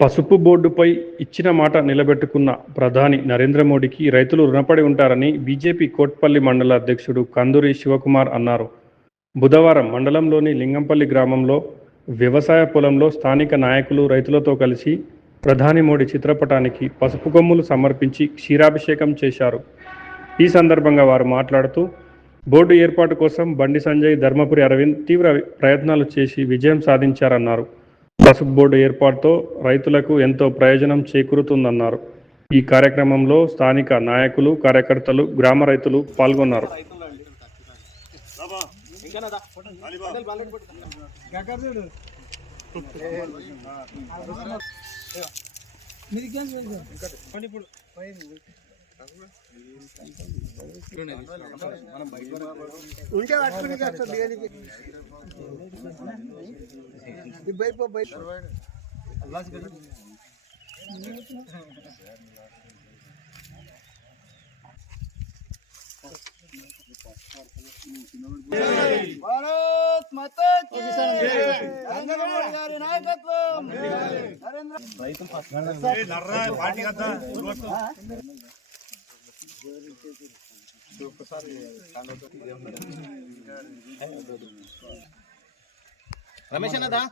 పసుపు బోర్డుపై ఇచ్చిన మాట నిలబెట్టుకున్న ప్రధాని నరేంద్ర మోడీకి రైతులు రుణపడి ఉంటారని బీజేపీ కోట్పల్లి మండల అధ్యక్షుడు కందూరి శివకుమార్ అన్నారు. బుధవారం మండలంలోని లింగంపల్లి గ్రామంలో వ్యవసాయ పొలంలో స్థానిక నాయకులు రైతులతో కలిసి ప్రధాని మోడీ చిత్రపటానికి పసుపు కొమ్ములు సమర్పించి క్షీరాభిషేకం చేశారు. ఈ సందర్భంగా వారు మాట్లాడుతూ బోర్డు ఏర్పాటు కోసం బండి సంజయ్, ధర్మపురి అరవింద్ తీవ్ర ప్రయత్నాలు చేసి విజయం సాధించారన్నారు. పసుపు బోర్డు ఏర్పాటుతో రైతులకు ఎంతో ప్రయోజనం చేకూరుతుందన్నారు. ఈ కార్యక్రమంలో స్థానిక నాయకులు, కార్యకర్తలు, గ్రామ రైతులు పాల్గొన్నారు. భారత్ మాతా కీ నరేంద్ర మోడీ గారి నాయకత్వం. రమేష్ అన్నదా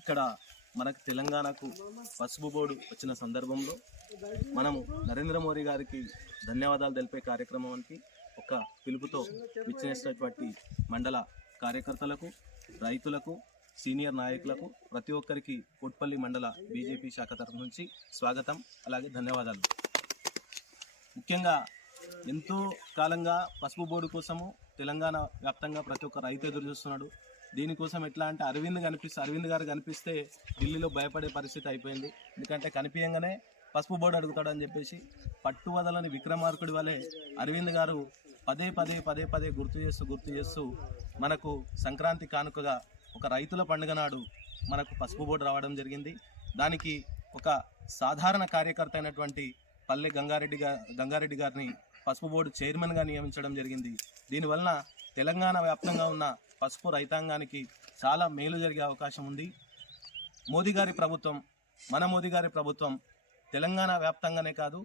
ఇక్కడ మనకు తెలంగాణకు పసుపు బోర్డు వచ్చిన సందర్భంలో మనం నరేంద్ర మోడీ గారికి ధన్యవాదాలు తెలిపే కార్యక్రమానికి ఒక పిలుపుతో విచ్చేసినటువంటి మండల కార్యకర్తలకు, రైతులకు, సీనియర్ నాయకులకు ప్రతి ఒక్కరికి కోట్పల్లి మండల బీజేపీ శాఖ తరఫు నుంచి స్వాగతం, అలాగే ధన్యవాదాలు. ముఖ్యంగా ఎంతో కాలంగా పసుపు బోర్డు కోసము తెలంగాణ వ్యాప్తంగా ప్రతి ఒక్క రైతు ఎదురు చూస్తున్నాడు. దీనికోసం ఎట్లా అంటే అరవింద్ గారు కనిపిస్తే ఢిల్లీలో భయపడే పరిస్థితి అయిపోయింది. ఎందుకంటే కనిపించగానే పసుపు బోర్డు అడుగుతాడని చెప్పేసి పట్టు వదలని విక్రమార్కుడి వలె అరవింద్ గారు పదే పదే గుర్తు చేస్తూ మనకు సంక్రాంతి కానుకగా ఒక రైతుల పండుగ నాడు మనకు పసుపు బోర్డు రావడం జరిగింది. దానికి ఒక సాధారణ కార్యకర్త అయినటువంటి పల్లె గంగారెడ్డి గారిని పసుపు బోర్డు చైర్మన్గా నియమించడం జరిగింది. దీనివలన తెలంగాణ వ్యాప్తంగా ఉన్న పసుపు రైతాంగానికి చాలా మేలు జరిగే అవకాశం ఉంది. మోదీ గారి ప్రభుత్వం తెలంగాణ వ్యాప్తంగానే కాదు,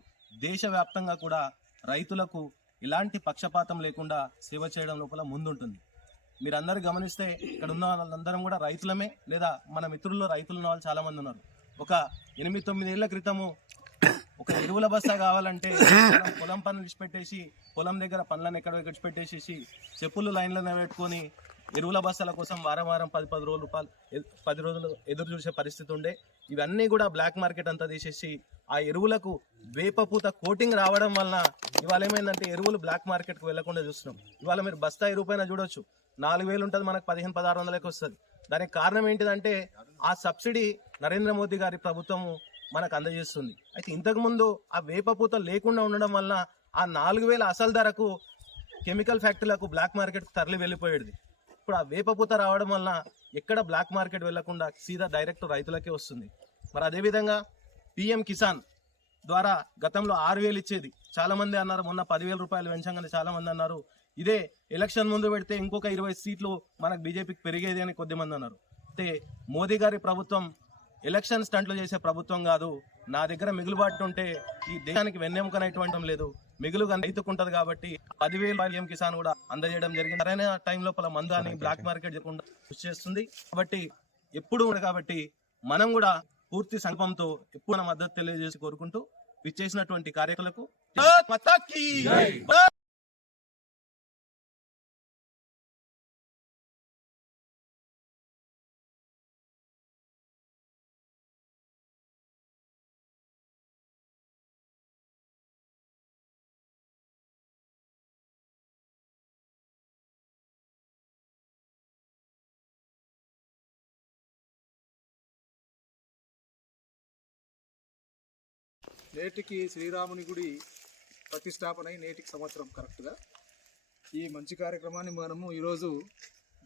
దేశవ్యాప్తంగా కూడా రైతులకు ఇలాంటి పక్షపాతం లేకుండా సేవ చేయడం లోపల ముందుంటుంది. మీరందరూ గమనిస్తే ఇక్కడ ఉన్న వాళ్ళందరం కూడా రైతులమే, లేదా మన మిత్రుల్లో రైతులు ఉన్న వాళ్ళు చాలామంది ఉన్నారు. ఒక 8-9 ఏళ్ల క్రితము ఒక ఎరువుల బస్తా కావాలంటే పొలం పనులు విడిచిపెట్టేసి, పొలం దగ్గర పనులను ఎక్కడ విడిచిపెట్టేసేసి చెప్పులు లైన్లను పెట్టుకొని ఎరువుల బస్తాల కోసం వారం 10 రోజులు ఎదురు చూసే పరిస్థితి ఉండే. ఇవన్నీ కూడా బ్లాక్ మార్కెట్ అంతా తీసేసి ఆ ఎరువులకు వేపపూత కోటింగ్ రావడం వలన ఇవాళ ఏమైందంటే ఎరువులు బ్లాక్ మార్కెట్కి వెళ్లకుండా చూస్తున్నాం. ఇవాళ మీరు బస్తా ఎరువు పైన చూడొచ్చు, 4,000 ఉంటుంది, మనకు 1500-1600 వస్తుంది. దానికి కారణం ఏంటిదంటే ఆ సబ్సిడీ నరేంద్ర మోదీ గారి ప్రభుత్వము మనకు అందజేస్తుంది. అయితే ఇంతకుముందు ఆ వేపపూత లేకుండా ఉండడం వలన ఆ 4,000 అసలు ధరకు కెమికల్ ఫ్యాక్టరీలకు బ్లాక్ మార్కెట్కి తరలి వెళ్ళిపోయేది. ఇప్పుడు ఆ వేపపూత రావడం వలన ఎక్కడ బ్లాక్ మార్కెట్ వెళ్లకుండా సీదా డైరెక్ట్ రైతులకే వస్తుంది. మరి అదేవిధంగా PM కిసాన్ ద్వారా గతంలో 6,000 ఇచ్చేది, చాలా మంది అన్నారు. మొన్న 10,000 రూపాయలు పెంచగానే చాలా మంది అన్నారు ఇదే ఎలక్షన్ ముందు పెడితే ఇంకొక 20 సీట్లు మనకు బీజేపీకి పెరిగేది అని కొద్దిమంది అన్నారు. అయితే మోదీ గారి ప్రభుత్వం ఎలక్షన్ స్టంట్లు చేసే ప్రభుత్వం కాదు. నా దగ్గర మిగులుబాటు ఉంటే ఈ దేశానికి వెన్నెముకనటువంటి లేదు, మిగులుగా రైతుకుంటది కాబట్టి 10,000 PM కిసాన్ కూడా అందజేయడం జరిగింది. సరైన టైం లోపల మందు అని బ్లాక్ మార్కెట్ చేయకుండా కృషి చేస్తుంది. కాబట్టి మనం కూడా పూర్తి సంకల్పంతో ఎప్పుడు మన మద్దతు తెలియజేసి కోరుకుంటూ విచ్చేసినటువంటి కార్యకర్తలకు నేటికి శ్రీరాముని గుడి ప్రతిష్టాపన నేటికి సంవత్సరం కరెక్ట్గా. ఈ మంచి కార్యక్రమాన్ని మనము ఈరోజు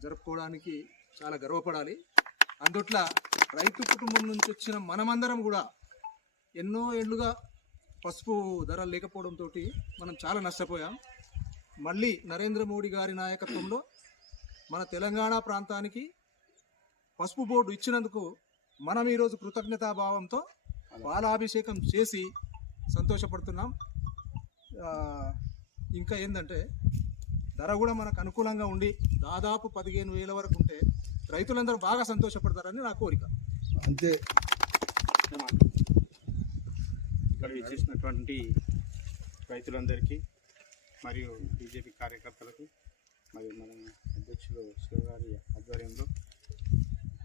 జరుపుకోవడానికి చాలా గర్వపడాలి. అందుట్ల రైతు కుటుంబం నుంచి వచ్చిన మనమందరం కూడా ఎన్నో ఏళ్ళుగా పసుపు ధర లేకపోవడంతో మనం చాలా నష్టపోయాం. మళ్ళీ నరేంద్ర మోడీ గారి నాయకత్వంలో మన తెలంగాణ ప్రాంతానికి పసుపు బోర్డు ఇచ్చినందుకు మనం ఈరోజు కృతజ్ఞతాభావంతో పాలాభిషేకం చేసి సంతోషపడుతున్నాం. ఇంకా ఏంటంటే ధర కూడా మనకు అనుకూలంగా ఉండి దాదాపు 15,000 వరకు ఉంటే రైతులందరూ బాగా సంతోషపడతారని నా కోరిక. అంతే. ఇక్కడ విచ్చేసినటువంటి రైతులందరికీ మరియు బీజేపీ కార్యకర్తలకు మరియు మన అధ్యక్షులు శివగారి ఆధ్వర్యంలో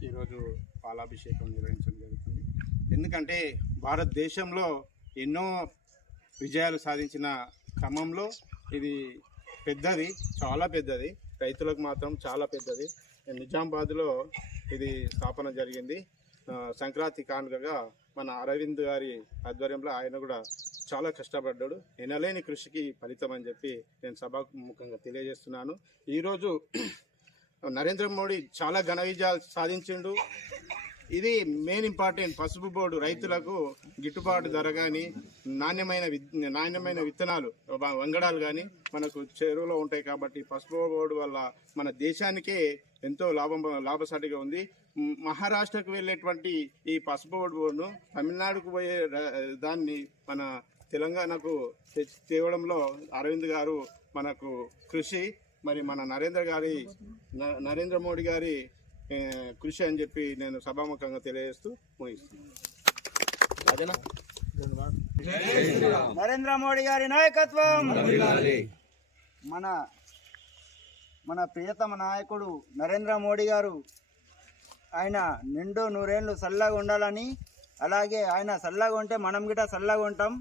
ఈరోజు పాలాభిషేకం నిర్వహించడం జరుగుతుంది. ఎందుకంటే భారతదేశంలో ఎన్నో విజయాలు సాధించిన క్రమంలో ఇది పెద్దది, చాలా పెద్దది, రైతులకు మాత్రం చాలా పెద్దది. నిజామాబాద్లో ఇది స్థాపన జరిగింది. సంక్రాంతి కానుకగా మన అరవింద్ గారి ఆధ్వర్యంలో ఆయన కూడా చాలా కష్టపడ్డాడు. ఎనలేని కృషికి ఫలితం అని చెప్పి నేను సభాముఖంగా తెలియజేస్తున్నాను. ఈరోజు నరేంద్ర మోడీ చాలా ఘన విజయాలు సాధించిండు. ఇది మెయిన్ ఇంపార్టెంట్. పసుపు బోర్డు రైతులకు గిట్టుబాటు ధర కానీ నాణ్యమైన విత్తనాలు వంగడాలు కానీ మనకు చెరువులో ఉంటాయి. కాబట్టి పసుపు బోర్డు వల్ల మన దేశానికే ఎంతో లాభసాటిగా ఉంది. మహారాష్ట్రకు వెళ్ళేటువంటి ఈ పసుపు బోర్డును తమిళనాడుకు పోయే దాన్ని మన తెలంగాణకు తేవడంలో అరవింద్ గారు మనకు కృషి, మరి మన నరేంద్ర మోడీ గారి కృషి అని చెప్పి నేను సభాముఖంగా తెలియజేస్తూ ముగిస్తున్నాను. నరేంద్ర మోడీ గారి నాయకత్వం, మన ప్రియతమ నాయకుడు నరేంద్ర మోడీ గారు ఆయన నిండు నూరేళ్లు చల్లగా ఉండాలని, అలాగే ఆయన చల్లగా ఉంటే మనం గిట చల్లగా ఉంటాం.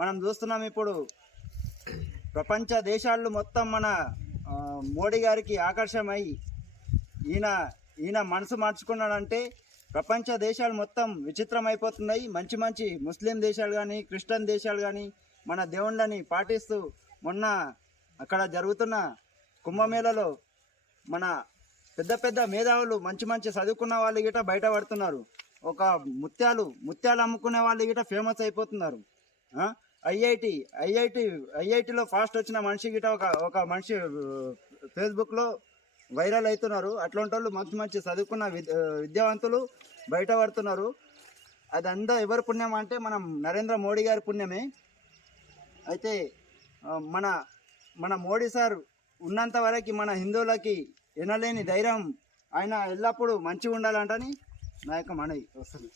మనం చూస్తున్నాం ఇప్పుడు ప్రపంచ దేశాలు మొత్తం మన మోడీ గారికి ఆకర్షమై ఈయన మనసు మార్చుకున్నాడంటే ప్రపంచ దేశాలు మొత్తం విచిత్రమైపోతున్నాయి. మంచి మంచి ముస్లిం దేశాలు కానీ క్రిస్టియన్ దేశాలు కానీ మన దేవుళ్ళని పాటిస్తూ మొన్న అక్కడ జరుగుతున్న కుంభమేళలో మన పెద్ద పెద్ద మేధావులు మంచి మంచి చదువుకున్న వాళ్ళు గిట బయటపడుతున్నారు. ఒక ముత్యాలు అమ్ముకునే వాళ్ళు గిట ఫేమస్ అయిపోతున్నారు. ఐఐటిలో ఫాస్ట్ వచ్చిన మనిషి గిట ఒక మనిషి ఫేస్బుక్లో వైరల్ అవుతున్నారు. అట్లాంటి వాళ్ళు మంచి మంచి చదువుకున్న విద్యావంతులు బయటపడుతున్నారు. అదంతా ఎవరి పుణ్యం అంటే మనం నరేంద్ర మోడీ గారి పుణ్యమే. అయితే మన మోడీ సార్ ఉన్నంత వరకు మన హిందువులకి ఎనలేని ధైర్యం, ఆయన ఎల్లప్పుడూ మంచిగా ఉండాలంటని నా యొక్క మనవి వస్తుంది.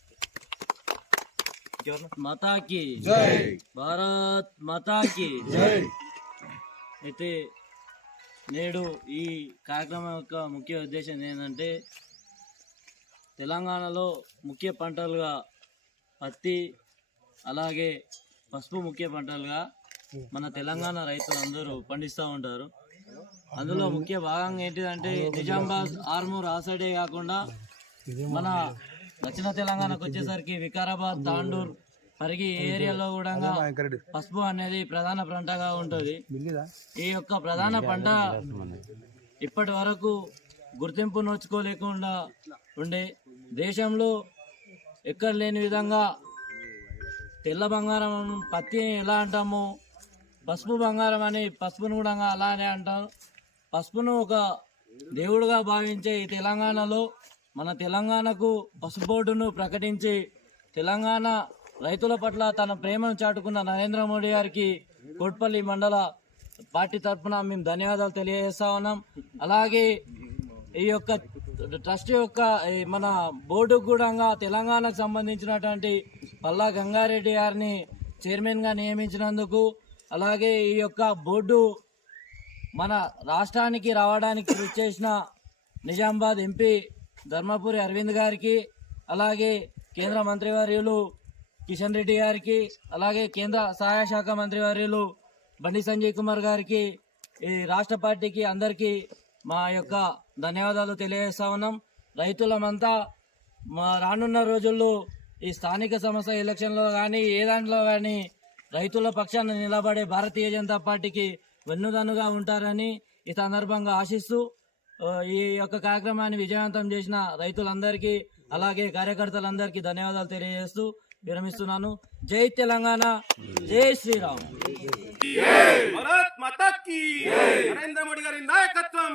మాతాకి జై, భారత్ మాతాకి జై. అయితే నేడు ఈ కార్యక్రమం యొక్క ముఖ్య ఉద్దేశం ఏంటంటే తెలంగాణలో ముఖ్య పంటలుగా పత్తి అలాగే పసుపు ముఖ్య పంటలుగా మన తెలంగాణ రైతులందరూ పండిస్తూ ఉంటారు. అందులో ముఖ్య భాగంగా ఏంటిదంటే నిజామాబాద్, ఆర్మూర్ ఆ సైడే కాకుండా మన దక్షిణ తెలంగాణకు వచ్చేసరికి వికారాబాద్, తాండూర్, పరిగి ఏరియాలో కూడా పసుపు అనేది ప్రధాన పంటగా ఉంటుంది. ఈ యొక్క ప్రధాన పంట ఇప్పటి వరకు గుర్తింపు నోచుకోలేకుండా ఉండే, దేశంలో ఎక్కడ లేని విధంగా తెల్ల బంగారం పత్తి ఎలా అంటామో పసుపు బంగారం అని పసుపును కూడా అలానే అంటారు. పసుపును ఒక దేవుడుగా భావించే ఈ తెలంగాణలో మన తెలంగాణకు పసుపు బోర్డును ప్రకటించి తెలంగాణ రైతుల పట్ల తన ప్రేమను చాటుకున్న నరేంద్ర మోడీ గారికి కోట్పల్లి మండల పార్టీ తరఫున మేము ధన్యవాదాలు తెలియజేస్తా ఉన్నాం. అలాగే ఈ యొక్క ట్రస్ట్ యొక్క మన బోర్డుకు కూడా తెలంగాణకు సంబంధించినటువంటి పల్లా గంగారెడ్డి గారిని చైర్మన్గా నియమించినందుకు, అలాగే ఈ యొక్క బోర్డు మన రాష్ట్రానికి రావడానికి కృషి చేసిన నిజామాబాద్ ఎంపీ ధర్మపురి అరవింద్ గారికి, అలాగే కేంద్ర మంత్రివర్యులు కిషన్ రెడ్డి గారికి, అలాగే కేంద్ర సహాయ శాఖ మంత్రివర్యులు బండి సంజయ్ కుమార్ గారికి, ఈ రాష్ట్ర పార్టీకి అందరికీ మా యొక్క ధన్యవాదాలు తెలియజేస్తా ఉన్నాం. రైతులమంతా మా రానున్న రోజుల్లో ఈ స్థానిక సంస్థ ఎలక్షన్లో కానీ ఏ దాంట్లో కానీ రైతుల పక్షాన నిలబడే భారతీయ జనతా పార్టీకి వెన్నుదన్నుగా ఉంటారని ఈ సందర్భంగా ఆశిస్తూ ఈ యొక్క కార్యక్రమాన్ని విజయవంతం చేసిన రైతులందరికీ అలాగే కార్యకర్తలందరికీ ధన్యవాదాలు తెలియజేస్తూ విరమిస్తున్నాను. జై తెలంగాణ, జై శ్రీరామ్. భారత్ మాతా కీ, నరేంద్ర మోడీ గారి నాయకత్వం.